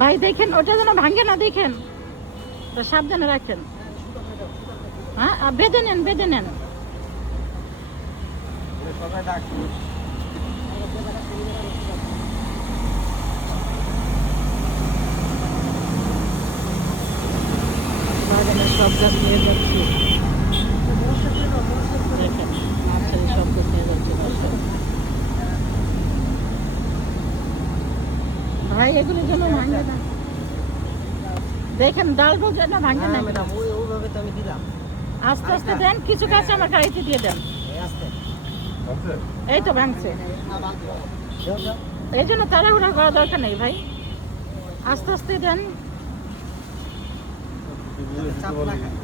ভাই দেখেন ওটা যেন ভাঙে না, দেখেন সাবধানে রাখেন। হ্যাঁ বেঁধে নেন, বেঁধে নেন। বাগানের সব গাছ নিয়ে যাচ্ছি, দেখেন নার্সারি সব গাছ নিয়ে যাচ্ছে। ভাই এগুলো যেন ভাঙে না, দেখেন ডালগুলো যেন ভাঙে না। ম্যাডাম ওইভাবে তো আমি দিলাম। আস্তে আস্তে দেন, কিছু গাছ আমার গাড়িতে দিয়ে দেন। এই তো ভাঙছে, এই জন্য তাড়াহুড়া করা দরকার নেই ভাই, আস্তে আস্তে দেন। চাপ না খায়।